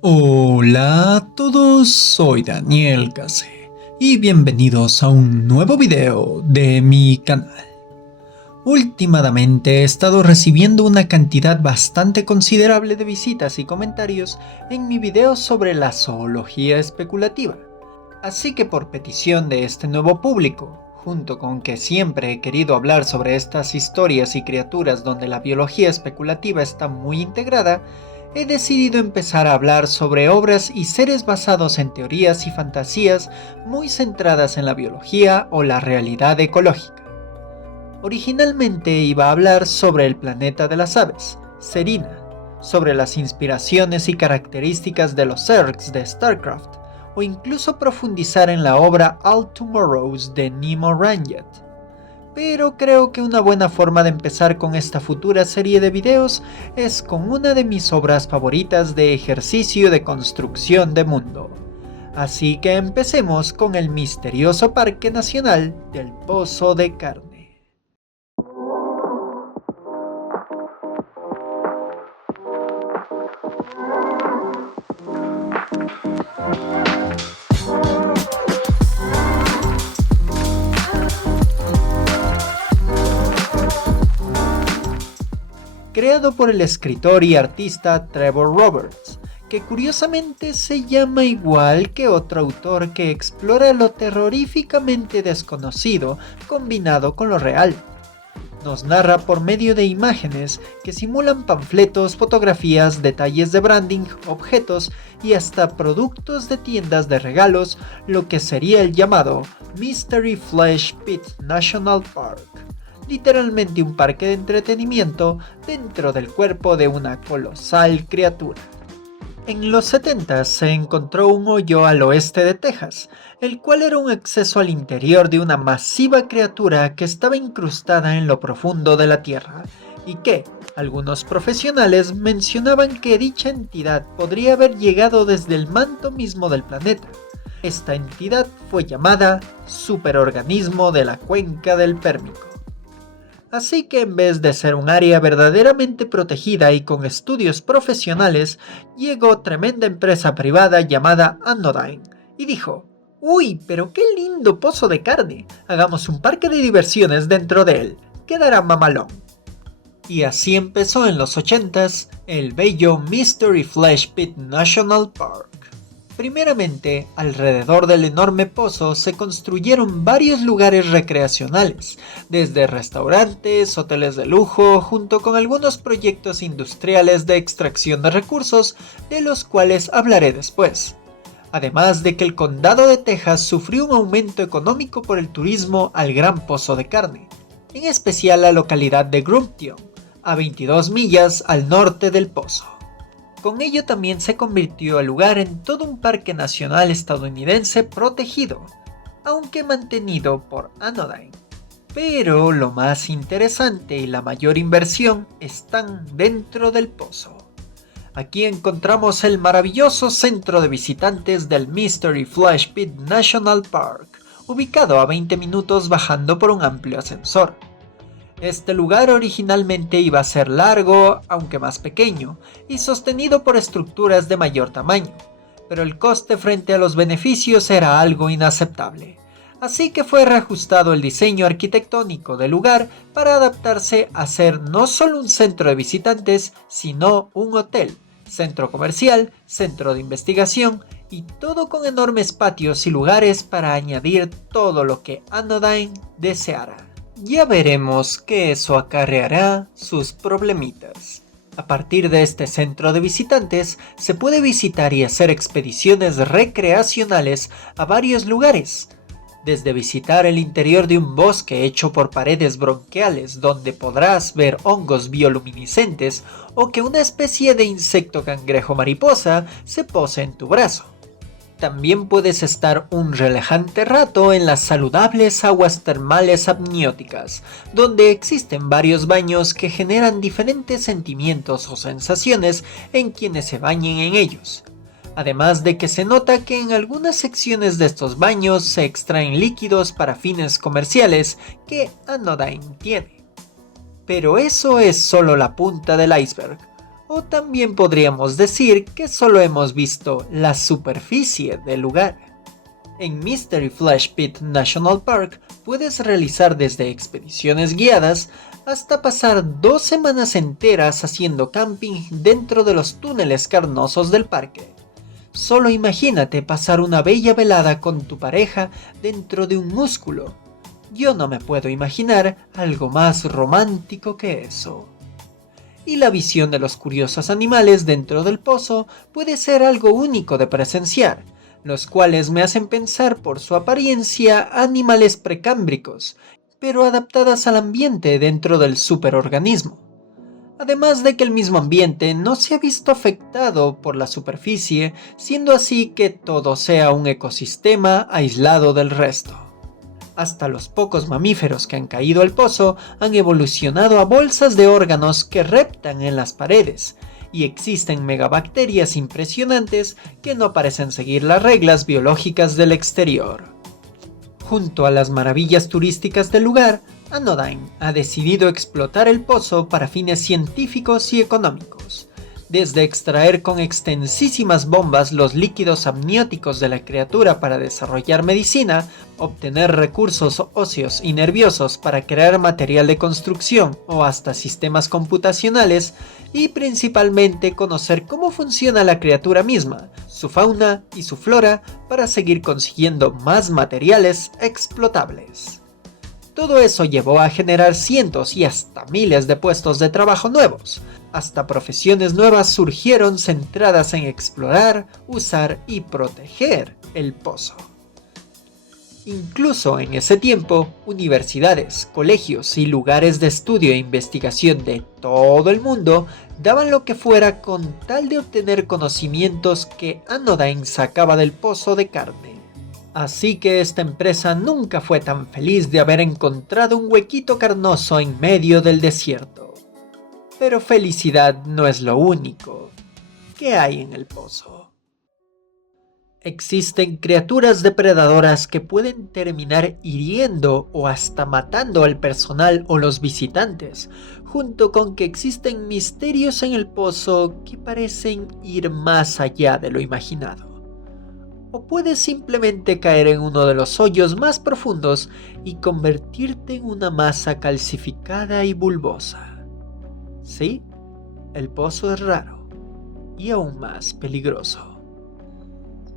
Hola a todos, soy Daniel Case y bienvenidos a un nuevo video de mi canal. Últimamente he estado recibiendo una cantidad bastante considerable de visitas y comentarios en mi video sobre la zoología especulativa. Así que por petición de este nuevo público, junto con que siempre he querido hablar sobre estas historias y criaturas donde la biología especulativa está muy integrada, he decidido empezar a hablar sobre obras y seres basados en teorías y fantasías muy centradas en la biología o la realidad ecológica. Originalmente iba a hablar sobre el planeta de las aves, Serena, sobre las inspiraciones y características de los Zergs de StarCraft, o incluso profundizar en la obra All Tomorrows de Nemo Ranged. Pero creo que una buena forma de empezar con esta futura serie de videos es con una de mis obras favoritas de ejercicio de construcción de mundo. Así que empecemos con el misterioso Parque Nacional del Pozo de Carne. Creado por el escritor y artista Trevor Roberts, que curiosamente se llama igual que otro autor que explora lo terroríficamente desconocido combinado con lo real. Nos narra por medio de imágenes que simulan panfletos, fotografías, detalles de branding, objetos y hasta productos de tiendas de regalos, lo que sería el llamado Mystery Flesh Pit National Park. Literalmente un parque de entretenimiento dentro del cuerpo de una colosal criatura. En los 70 se encontró un hoyo al oeste de Texas, el cual era un acceso al interior de una masiva criatura que estaba incrustada en lo profundo de la Tierra, y que algunos profesionales mencionaban que dicha entidad podría haber llegado desde el manto mismo del planeta. Esta entidad fue llamada Superorganismo de la Cuenca del Pérmico. Así que en vez de ser un área verdaderamente protegida y con estudios profesionales, llegó tremenda empresa privada llamada Anodyne y dijo: ¡Uy, pero qué lindo pozo de carne! Hagamos un parque de diversiones dentro de él, quedará mamalón. Y así empezó en los 80s el bello Mystery Flesh Pit National Park. Primeramente, alrededor del enorme pozo se construyeron varios lugares recreacionales, desde restaurantes, hoteles de lujo, junto con algunos proyectos industriales de extracción de recursos, de los cuales hablaré después. Además de que el condado de Texas sufrió un aumento económico por el turismo al Gran Pozo de Carne, en especial la localidad de Grumption, a 22 millas al norte del pozo. Con ello también se convirtió el lugar en todo un parque nacional estadounidense protegido, aunque mantenido por Anodyne. Pero lo más interesante y la mayor inversión están dentro del pozo. Aquí encontramos el maravilloso centro de visitantes del Mystery Flesh Pit National Park, ubicado a 20 minutos bajando por un amplio ascensor. Este lugar originalmente iba a ser largo, aunque más pequeño, y sostenido por estructuras de mayor tamaño, pero el coste frente a los beneficios era algo inaceptable. Así que fue reajustado el diseño arquitectónico del lugar para adaptarse a ser no solo un centro de visitantes, sino un hotel, centro comercial, centro de investigación y todo con enormes patios y lugares para añadir todo lo que Anodyne deseara. Ya veremos que eso acarreará sus problemitas. A partir de este centro de visitantes, se puede visitar y hacer expediciones recreacionales a varios lugares. Desde visitar el interior de un bosque hecho por paredes bronquiales donde podrás ver hongos bioluminiscentes o que una especie de insecto cangrejo mariposa se pose en tu brazo. También puedes estar un relajante rato en las saludables aguas termales amnióticas, donde existen varios baños que generan diferentes sentimientos o sensaciones en quienes se bañen en ellos. Además de que se nota que en algunas secciones de estos baños se extraen líquidos para fines comerciales que Anodyne tiene. Pero eso es solo la punta del iceberg. O también podríamos decir que solo hemos visto la superficie del lugar. En Mystery Flash Pit National Park puedes realizar desde expediciones guiadas hasta pasar 2 semanas enteras haciendo camping dentro de los túneles carnosos del parque. Solo imagínate pasar una bella velada con tu pareja dentro de un músculo. Yo no me puedo imaginar algo más romántico que eso. Y la visión de los curiosos animales dentro del pozo puede ser algo único de presenciar, los cuales me hacen pensar por su apariencia animales precámbricos, pero adaptadas al ambiente dentro del superorganismo. Además de que el mismo ambiente no se ha visto afectado por la superficie, siendo así que todo sea un ecosistema aislado del resto. Hasta los pocos mamíferos que han caído al pozo han evolucionado a bolsas de órganos que reptan en las paredes, y existen megabacterias impresionantes que no parecen seguir las reglas biológicas del exterior. Junto a las maravillas turísticas del lugar, Anodyne ha decidido explotar el pozo para fines científicos y económicos, desde extraer con extensísimas bombas los líquidos amnióticos de la criatura para desarrollar medicina, obtener recursos óseos y nerviosos para crear material de construcción o hasta sistemas computacionales, y principalmente conocer cómo funciona la criatura misma, su fauna y su flora para seguir consiguiendo más materiales explotables. Todo eso llevó a generar cientos y hasta miles de puestos de trabajo nuevos. Hasta profesiones nuevas surgieron centradas en explorar, usar y proteger el pozo. Incluso en ese tiempo, universidades, colegios y lugares de estudio e investigación de todo el mundo daban lo que fuera con tal de obtener conocimientos que Anodyne sacaba del pozo de carne. Así que esta empresa nunca fue tan feliz de haber encontrado un huequito carnoso en medio del desierto. Pero felicidad no es lo único que hay en el pozo. Existen criaturas depredadoras que pueden terminar hiriendo o hasta matando al personal o los visitantes, junto con que existen misterios en el pozo que parecen ir más allá de lo imaginado. O puedes simplemente caer en uno de los hoyos más profundos y convertirte en una masa calcificada y bulbosa. Sí, el pozo es raro y aún más peligroso.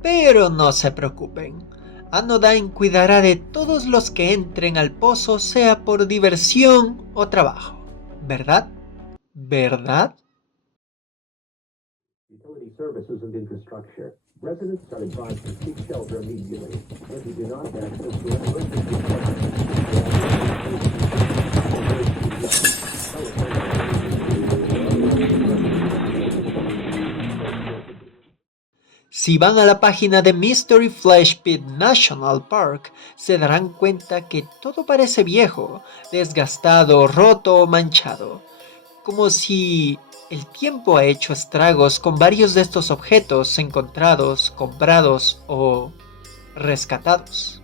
Pero no se preocupen, Anodyne cuidará de todos los que entren al pozo, sea por diversión o trabajo. ¿Verdad? ¿Verdad? Residents are advised to seek shelter immediately and who do not have access to emergency Si van a la página de Mystery Flash Pit National Park, se darán cuenta que todo parece viejo, desgastado, roto o manchado, como si el tiempo ha hecho estragos con varios de estos objetos encontrados, comprados o rescatados.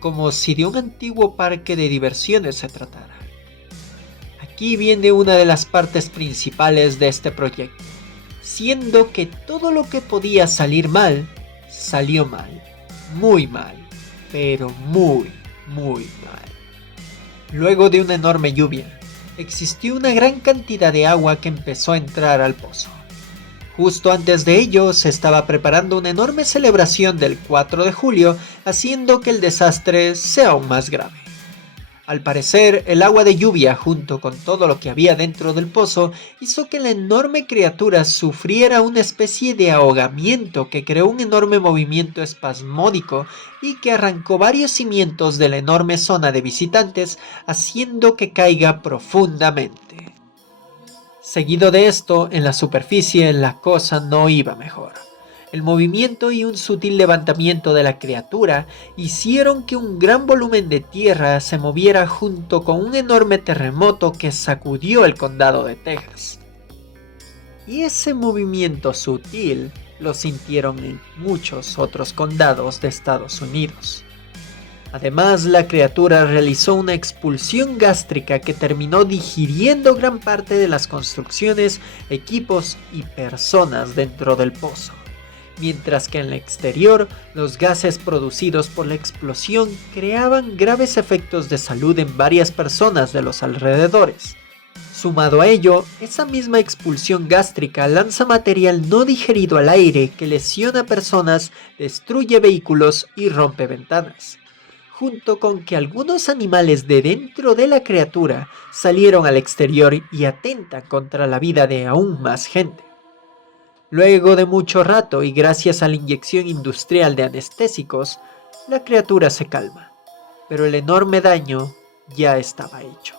Como si de un antiguo parque de diversiones se tratara. Aquí viene una de las partes principales de este proyecto, siendo que todo lo que podía salir mal, salió mal. Muy mal, pero muy mal. Luego de una enorme lluvia, existió una gran cantidad de agua que empezó a entrar al pozo. Justo antes de ello se estaba preparando una enorme celebración del 4 de julio, haciendo que el desastre sea aún más grave. Al parecer, el agua de lluvia junto con todo lo que había dentro del pozo hizo que la enorme criatura sufriera una especie de ahogamiento que creó un enorme movimiento espasmódico y que arrancó varios cimientos de la enorme zona de visitantes, haciendo que caiga profundamente. Seguido de esto, en la superficie la cosa no iba mejor. El movimiento y un sutil levantamiento de la criatura hicieron que un gran volumen de tierra se moviera junto con un enorme terremoto que sacudió el condado de Texas. Y ese movimiento sutil lo sintieron en muchos otros condados de Estados Unidos. Además, la criatura realizó una expulsión gástrica que terminó digiriendo gran parte de las construcciones, equipos y personas dentro del pozo. Mientras que en el exterior, los gases producidos por la explosión creaban graves efectos de salud en varias personas de los alrededores. Sumado a ello, esa misma expulsión gástrica lanza material no digerido al aire que lesiona a personas, destruye vehículos y rompe ventanas, junto con que algunos animales de dentro de la criatura salieron al exterior y atentan contra la vida de aún más gente. Luego de mucho rato y gracias a la inyección industrial de anestésicos, la criatura se calma, pero el enorme daño ya estaba hecho.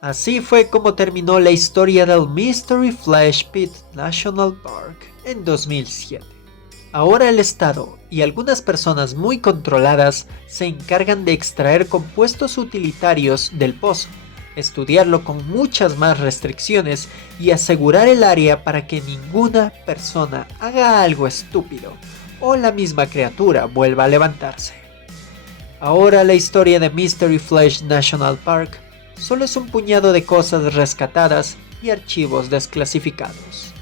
Así fue como terminó la historia del Mystery Flash Pit National Park en 2007. Ahora el Estado y algunas personas muy controladas se encargan de extraer compuestos utilitarios del pozo, estudiarlo con muchas más restricciones y asegurar el área para que ninguna persona haga algo estúpido o la misma criatura vuelva a levantarse. Ahora la historia de Mystery Flash National Park solo es un puñado de cosas rescatadas y archivos desclasificados.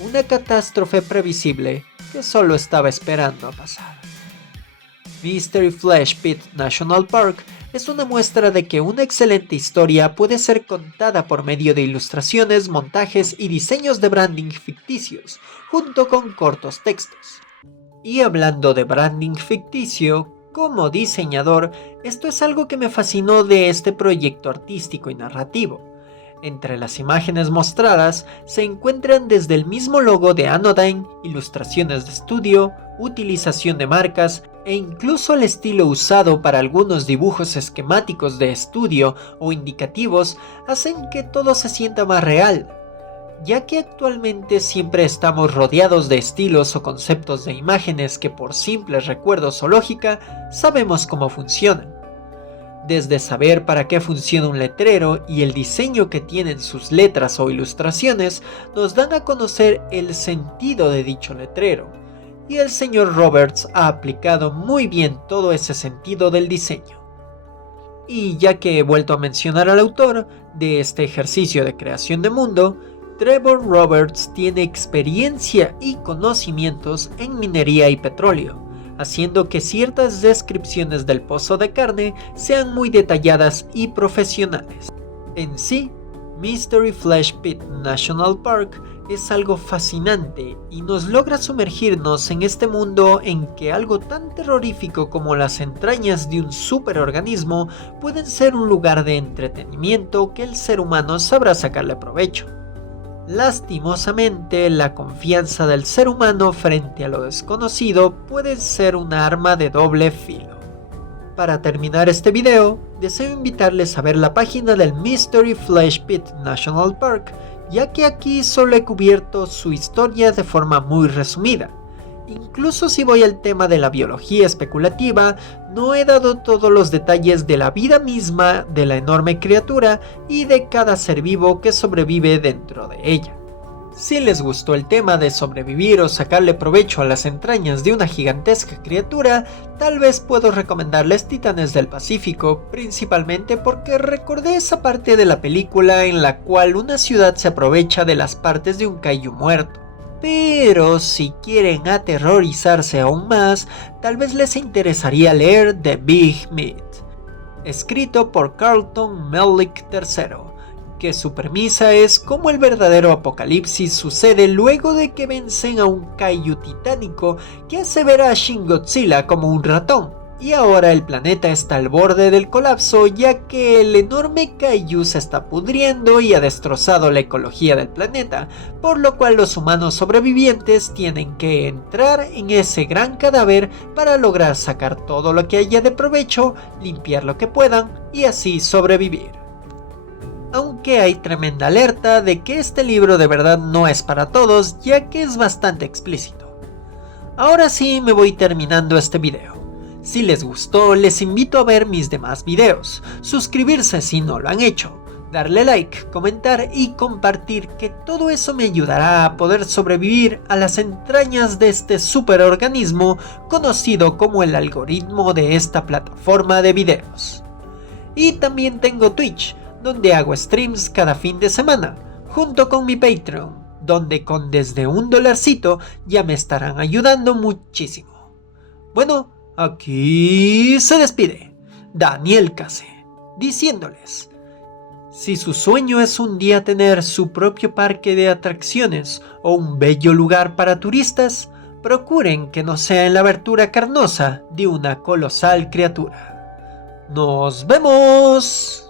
Una catástrofe previsible que solo estaba esperando a pasar. Mystery Flash Pit National Park es una muestra de que una excelente historia puede ser contada por medio de ilustraciones, montajes y diseños de branding ficticios, junto con cortos textos. Y hablando de branding ficticio, como diseñador, esto es algo que me fascinó de este proyecto artístico y narrativo. Entre las imágenes mostradas se encuentran desde el mismo logo de Anodyne, ilustraciones de estudio, utilización de marcas e incluso el estilo usado para algunos dibujos esquemáticos de estudio o indicativos hacen que todo se sienta más real, ya que actualmente siempre estamos rodeados de estilos o conceptos de imágenes que por simples recuerdos o lógica sabemos cómo funcionan. Desde saber para qué funciona un letrero y el diseño que tienen sus letras o ilustraciones nos dan a conocer el sentido de dicho letrero, y el señor Roberts ha aplicado muy bien todo ese sentido del diseño. Y ya que he vuelto a mencionar al autor de este ejercicio de creación de mundo, Trevor Roberts tiene experiencia y conocimientos en minería y petróleo, haciendo que ciertas descripciones del pozo de carne sean muy detalladas y profesionales. En sí, Mystery Flash Pit National Park es algo fascinante y nos logra sumergirnos en este mundo en que algo tan terrorífico como las entrañas de un superorganismo pueden ser un lugar de entretenimiento que el ser humano sabrá sacarle provecho. Lastimosamente, la confianza del ser humano frente a lo desconocido puede ser un arma de doble filo. Para terminar este video, deseo invitarles a ver la página del Mystery Flash Pit National Park, ya que aquí solo he cubierto su historia de forma muy resumida. Incluso si voy al tema de la biología especulativa, no he dado todos los detalles de la vida misma de la enorme criatura y de cada ser vivo que sobrevive dentro de ella. Si les gustó el tema de sobrevivir o sacarle provecho a las entrañas de una gigantesca criatura, tal vez puedo recomendarles Titanes del Pacífico, principalmente porque recordé esa parte de la película en la cual una ciudad se aprovecha de las partes de un kaiju muerto. Pero si quieren aterrorizarse aún más, tal vez les interesaría leer The Big Meat, escrito por Carlton Mellick III, que su premisa es cómo el verdadero apocalipsis sucede luego de que vencen a un kaiju titánico que hace ver a Shin Godzilla como un ratón. Y ahora el planeta está al borde del colapso, ya que el enorme kaiju se está pudriendo y ha destrozado la ecología del planeta, por lo cual los humanos sobrevivientes tienen que entrar en ese gran cadáver para lograr sacar todo lo que haya de provecho, limpiar lo que puedan y así sobrevivir. Aunque hay tremenda alerta de que este libro de verdad no es para todos, ya que es bastante explícito. Ahora sí me voy terminando este video. Si les gustó, les invito a ver mis demás videos, suscribirse si no lo han hecho, darle like, comentar y compartir, que todo eso me ayudará a poder sobrevivir a las entrañas de este superorganismo conocido como el algoritmo de esta plataforma de videos. Y también tengo Twitch, donde hago streams cada fin de semana, junto con mi Patreon, donde con desde $1 ya me estarán ayudando muchísimo. Bueno, aquí se despide Daniel Case, diciéndoles: si su sueño es un día tener su propio parque de atracciones o un bello lugar para turistas, procuren que no sea en la abertura carnosa de una colosal criatura. ¡Nos vemos!